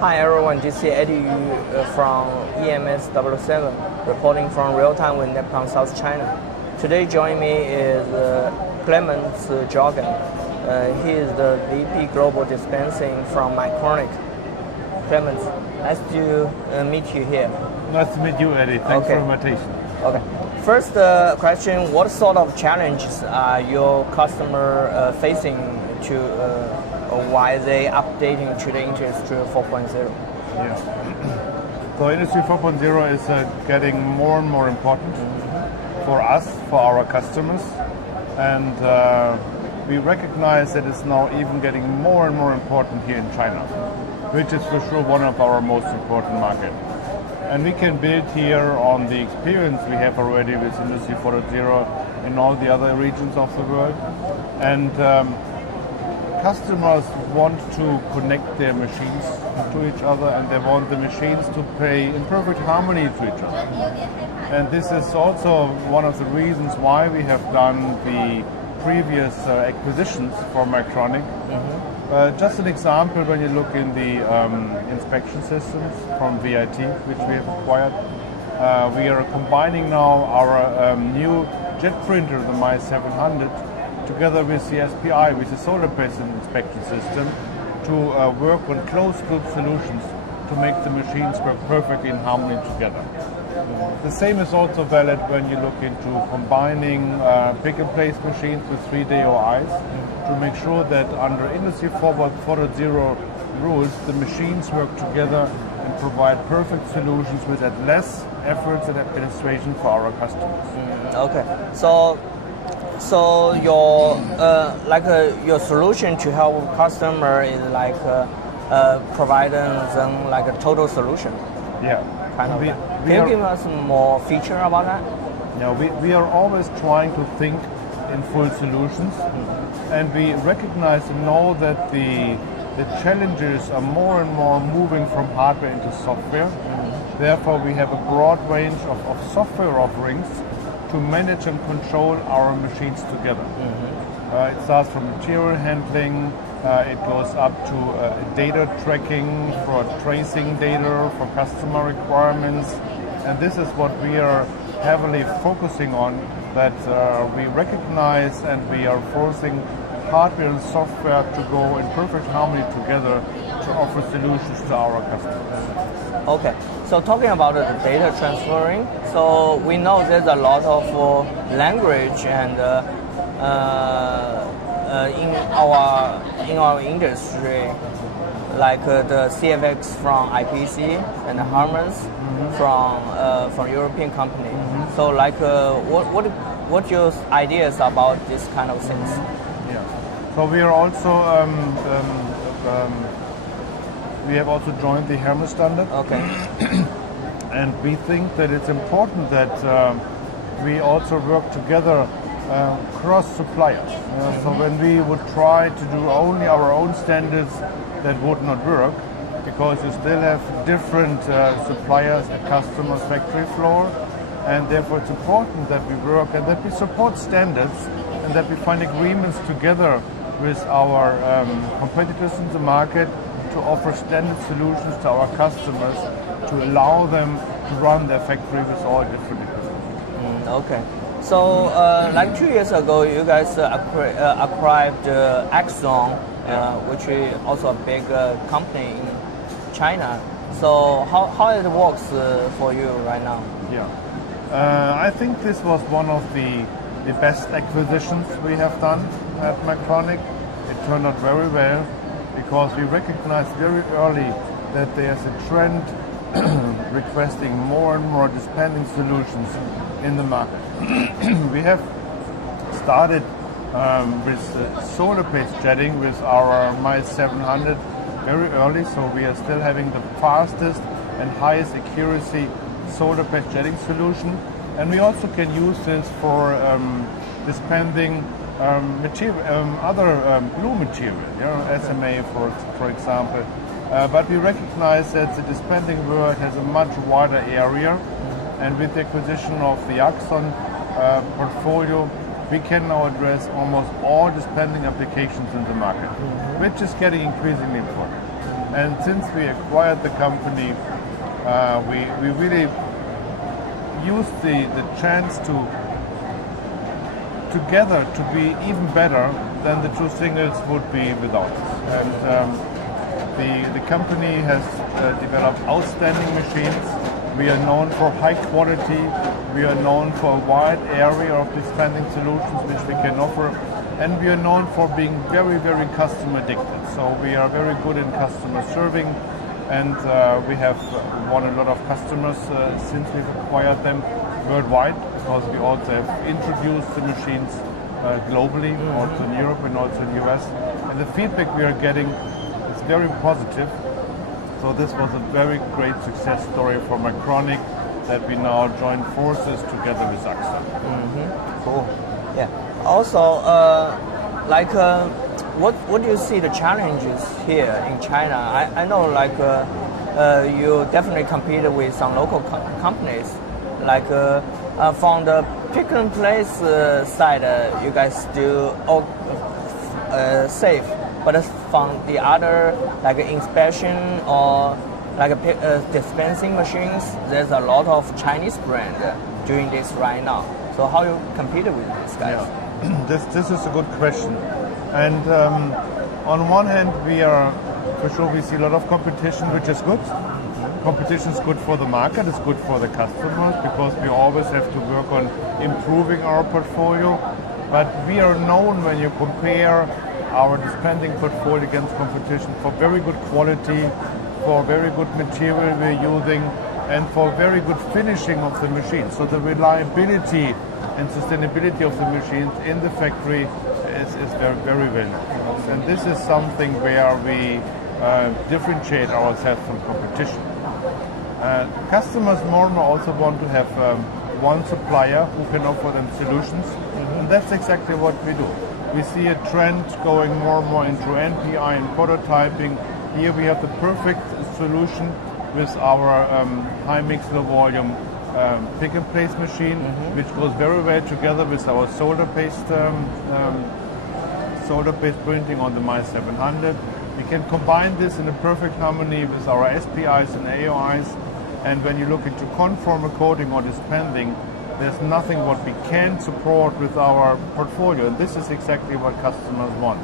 Hi everyone, this is Eddie Yu from EMS 007, reporting from real time with NEPCON South China. Today joining me is Clemens Jargon. He is the VP Global Dispensing from Mycronic. Clemens, nice to meet you here. Nice to meet you, Eddie. Thanks for the invitation. Okay. First question, what sort of challenges are your customer facing to why they updating to the Industry 4.0? Yeah. So Industry 4.0 is getting more and more important for us, for our customers, and we recognize that it's now even getting more and more important here in China, which is for sure one of our most important markets. And we can build here on the experience we have already with Industry 4.0 in all the other regions of the world. And customers want to connect their machines to each other, and they want the machines to play in perfect harmony to each other. And this is also one of the reasons why we have done the previous acquisitions for Mycronic. Just an example, when you look in the inspection systems from VIT, which we have acquired, we are combining now our new jet printer, the My700, together with the SPI, with the solar-based inspection system, to work on closed-loop solutions to make the machines work perfectly in harmony together. The same is also valid when you look into combining pick-and-place machines with 3D OIs to make sure that under Industry 4.0 rules, the machines work together and provide perfect solutions with less efforts and administration for our customers. Okay, so your your solution to help customer is providing them like a total solution. Yeah. Kind of. Can you give us more feature about that? Yeah, we are always trying to think in full solutions, and we recognize and know that the challenges are more and more moving from hardware into software. Therefore, we have a broad range of software offerings to manage and control our machines together. It starts from material handling, it goes up to data tracking for tracing data for customer requirements, and this is what we are heavily focusing on, that we recognize and we are forcing hardware and software to go in perfect harmony together to offer solutions to our customers. Okay, so talking about the data transferring, so we know there's a lot of language and in our industry, like the CFX from IPC and the Harmans from European company. So like what your ideas about this kind of things? Yeah. So we are also we have also joined the Hermes standard. Okay. And we think that it's important that we also work together cross suppliers. So when we would try to do only our own standards, that would not work, because you still have different suppliers at customers' factory floor, and therefore it's important that we work and that we support standards and that we find agreements together with our competitors in the market to offer standard solutions to our customers to allow them to run their factory with all different equipment. Okay. So like 2 years ago, you guys acquired Axon, which is also a big company in China. So how it works for you right now? Yeah. I think this was one of the best acquisitions we have done at Mycronic. It turned out very well because we recognized very early that there's a trend requesting more and more dispensing solutions in the market. We have started with solar-based jetting with our My700 very early, so we are still having the fastest and highest accuracy solar-based jetting solution, and we also can use this for dispensing other glue material, SMA for example. But we recognize that the dispensing world has a much wider area, and with the acquisition of the Axon portfolio, we can now address almost all dispensing applications in the market, which is getting increasingly important. And since we acquired the company, we really used the chance to together to be even better than the two singles would be without us. And the company has developed outstanding machines. We are known for high quality. We are known for a wide area of dispensing solutions which we can offer. And we are known for being very, very customer addicted. So we are very good in customer serving. And we have won a lot of customers since we've acquired them worldwide, because we also have introduced the machines globally, also in Europe and also in the US. And the feedback we are getting is very positive. So this was a very great success story for Mycronic, that we now join forces together with AXA. Cool. Yeah. Also, what do you see the challenges here in China? I know you definitely compete with some local companies. From the pick and place side, you guys still safe. But from the other, inspection or dispensing machines, there's a lot of Chinese brand doing this right now. So how you compete with these guys? Yeah. This is a good question. And on one hand, we see a lot of competition, which is good. Competition is good for the market, it's good for the customers, because we always have to work on improving our portfolio. But we are known, when you compare our dispensing portfolio against competition, for very good quality, for very good material we're using, and for very good finishing of the machine. So the reliability and sustainability of the machines in the factory is very, very well. And this is something where we differentiate ourselves from competition. Customers more and more also want to have one supplier who can offer them solutions, and that's exactly what we do. We see a trend going more and more into NPI and prototyping. Here we have the perfect solution with our high mix low volume pick and place machine, which goes very well together with our solder-based printing on the My 700. We can combine this in a perfect harmony with our SPIs and AOIs. And when you look into conformal coating or dispensing, there's nothing what we can support with our portfolio. And this is exactly what customers want.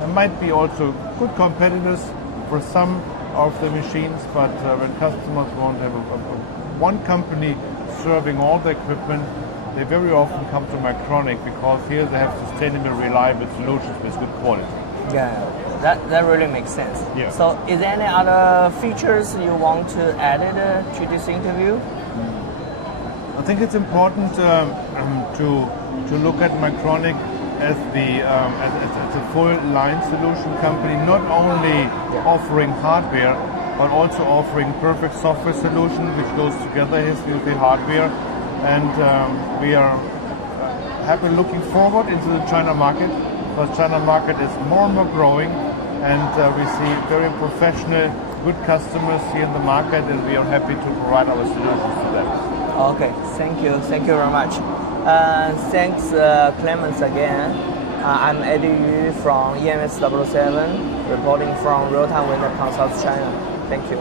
There might be also good competitors for some of the machines, but when customers want to have one company serving all the equipment, they very often come to Mycronic, because here they have sustainable, reliable solutions with good quality. Yeah, that really makes sense. Yeah. So is there any other features you want to add to this interview? I think it's important to look at Mycronic as a full line solution company, not only offering hardware, but also offering perfect software solution which goes together with the hardware. And we are happy looking forward into the China market, because China market is more and more growing, and we see very professional, good customers here in the market, and we are happy to provide our solutions to them. Okay, thank you very much. Thanks, Clemens again. I'm Eddie Yu from EMS 007, reporting from real-time with NEPCON South China. Thank you.